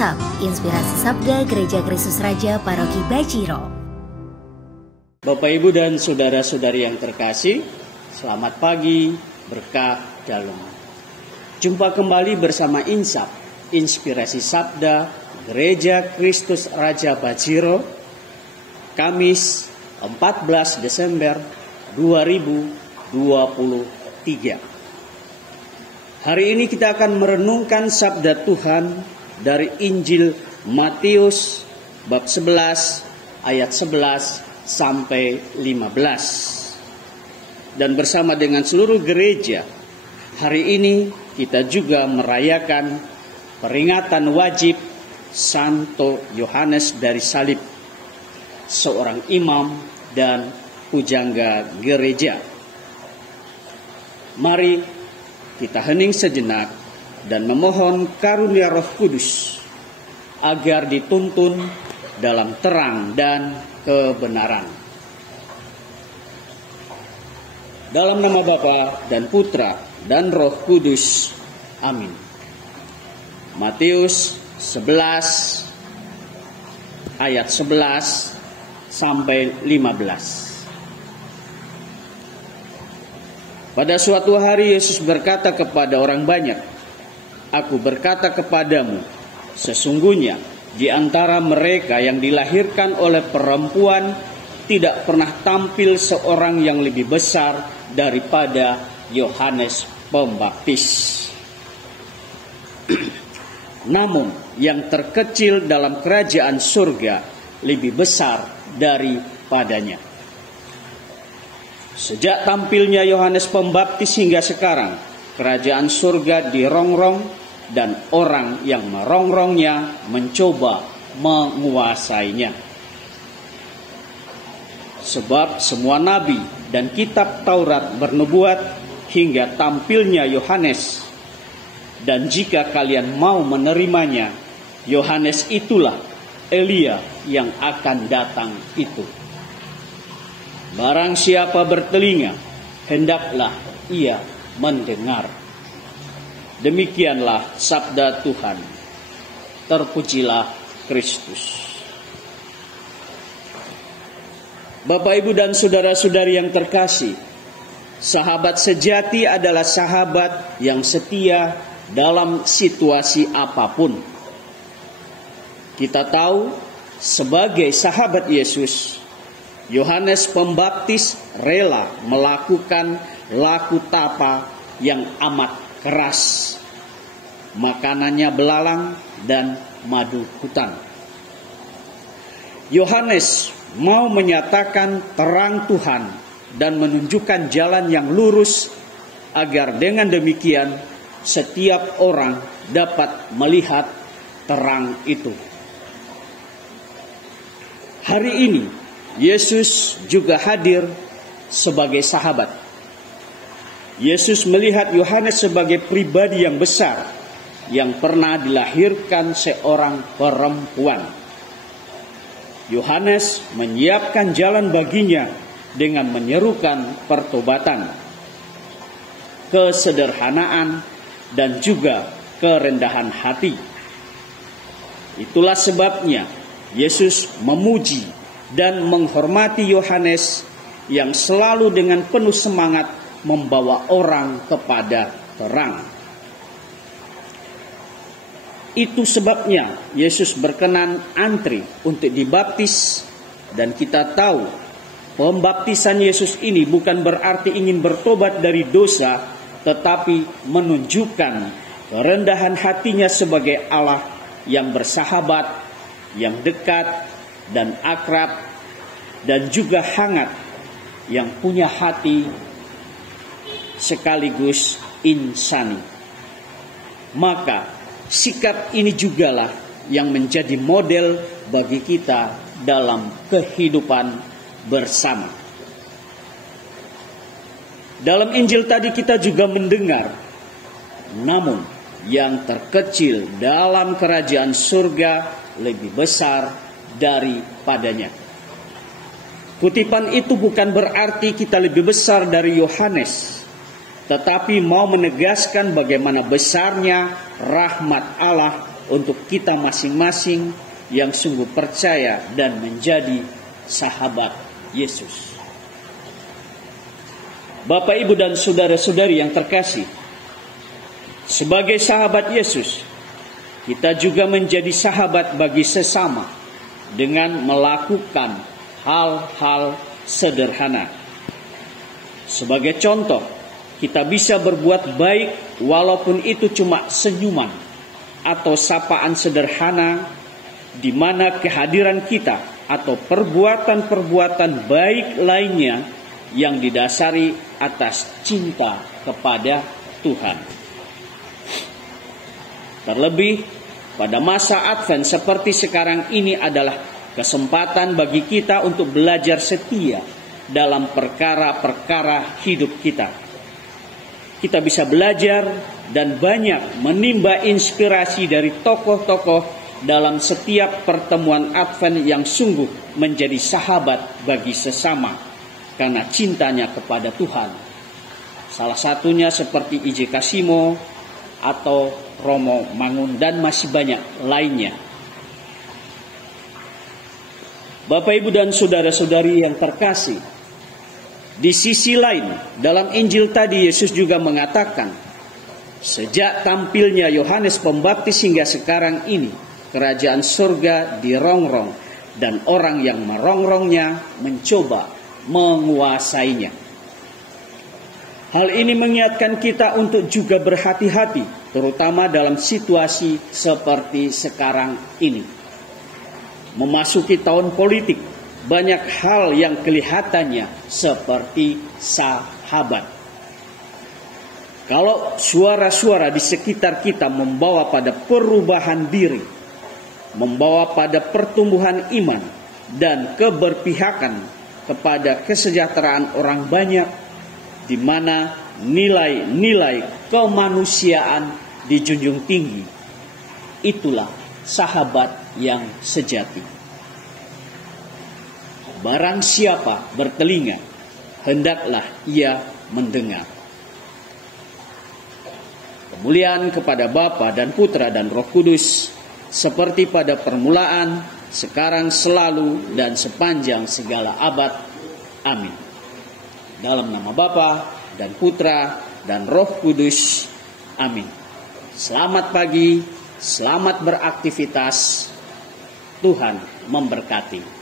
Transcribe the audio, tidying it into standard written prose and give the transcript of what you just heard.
WhatsApp Inspirasi Sabda Gereja Kristus Raja Paroki Bajiro. Bapak, Ibu, dan saudara-saudari yang terkasih, selamat pagi, berkah dalam. Jumpa kembali bersama Insap, Inspirasi Sabda Gereja Kristus Raja Bajiro, Kamis 14 Desember 2023. Hari ini kita akan merenungkan sabda Tuhan dari Injil Matius bab 11 ayat 11 sampai 15. Dan bersama dengan seluruh gereja, hari ini kita juga merayakan peringatan wajib Santo Yohanes dari Salib, seorang imam dan pujangga gereja. Mari kita hening sejenak dan memohon karunia Roh Kudus agar dituntun dalam terang dan kebenaran. Dalam nama Bapa dan Putra dan Roh Kudus. Amin. Matius 11 ayat 11 sampai 15. Pada suatu hari Yesus berkata kepada orang banyak, "Aku berkata kepadamu, sesungguhnya di antara mereka yang dilahirkan oleh perempuan tidak pernah tampil seorang yang lebih besar daripada Yohanes Pembaptis. Namun yang terkecil dalam kerajaan surga lebih besar daripadanya." Sejak tampilnya Yohanes Pembaptis hingga sekarang, kerajaan surga dirongrong dan orang yang merongrongnya mencoba menguasainya. Sebab semua nabi dan kitab Taurat bernubuat hingga tampilnya Yohanes. Dan jika kalian mau menerimanya, Yohanes itulah Elia yang akan datang itu. Barang siapa bertelinga, hendaklah ia mendengar. Demikianlah sabda Tuhan. Terpujilah Kristus. Bapak, Ibu, dan saudara-saudari yang terkasih, sahabat sejati adalah sahabat yang setia dalam situasi apapun. Kita tahu sebagai sahabat Yesus, Yohanes Pembaptis rela melakukan laku tapa yang amat keras. Makanannya belalang dan madu hutan. Yohanes mau menyatakan terang Tuhan dan menunjukkan jalan yang lurus agar dengan demikian setiap orang dapat melihat terang itu. Hari ini Yesus juga hadir sebagai sahabat. Yesus melihat Yohanes sebagai pribadi yang besar yang pernah dilahirkan seorang perempuan. Yohanes menyiapkan jalan baginya dengan menyerukan pertobatan, kesederhanaan, dan juga kerendahan hati. Itulah sebabnya Yesus memuji dan menghormati Yohanes yang selalu dengan penuh semangat membawa orang kepada terang. Itu sebabnya Yesus berkenan antri untuk dibaptis, dan kita tahu pembaptisan Yesus ini bukan berarti ingin bertobat dari dosa, tetapi menunjukkan kerendahan hatinya sebagai Allah yang bersahabat, yang dekat dan akrab, dan juga hangat, yang punya hati sekaligus insani. Maka sikap ini jugalah yang menjadi model bagi kita dalam kehidupan bersama. Dalam Injil tadi kita juga mendengar, namun yang terkecil dalam kerajaan surga lebih besar daripadanya. Kutipan itu bukan berarti kita lebih besar dari Yohanes, tetapi mau menegaskan bagaimana besarnya rahmat Allah untuk kita masing-masing yang sungguh percaya dan menjadi sahabat Yesus. Bapak, Ibu, dan saudara-saudari yang terkasih, sebagai sahabat Yesus, kita juga menjadi sahabat bagi sesama dengan melakukan hal-hal sederhana. Sebagai contoh, kita bisa berbuat baik walaupun itu cuma senyuman atau sapaan sederhana, di mana kehadiran kita atau perbuatan-perbuatan baik lainnya yang didasari atas cinta kepada Tuhan. Terlebih pada masa Advent seperti sekarang ini adalah kesempatan bagi kita untuk belajar setia dalam perkara-perkara hidup kita. Kita bisa belajar dan banyak menimba inspirasi dari tokoh-tokoh dalam setiap pertemuan Advent yang sungguh menjadi sahabat bagi sesama karena cintanya kepada Tuhan. Salah satunya seperti I.J. Kasimo atau Romo Mangun dan masih banyak lainnya. Bapak, Ibu, dan saudara-saudari yang terkasih, di sisi lain dalam Injil tadi Yesus juga mengatakan, sejak tampilnya Yohanes Pembaptis hingga sekarang ini, kerajaan surga dirongrong dan orang yang merongrongnya mencoba menguasainya. Hal ini mengingatkan kita untuk juga berhati-hati, terutama dalam situasi seperti sekarang ini. Memasuki tahun politik, banyak hal yang kelihatannya seperti sahabat. Kalau suara-suara di sekitar kita membawa pada perubahan diri, membawa pada pertumbuhan iman dan keberpihakan kepada kesejahteraan orang banyak, di mana nilai-nilai kemanusiaan dijunjung tinggi, itulah sahabat yang sejati. Barang siapa bertelinga, hendaklah ia mendengar. Kemuliaan kepada Bapa dan Putra dan Roh Kudus, seperti pada permulaan, sekarang, selalu, dan sepanjang segala abad. Amin. Dalam nama Bapa dan Putra dan Roh Kudus. Amin. Selamat pagi, selamat beraktivitas. Tuhan memberkati.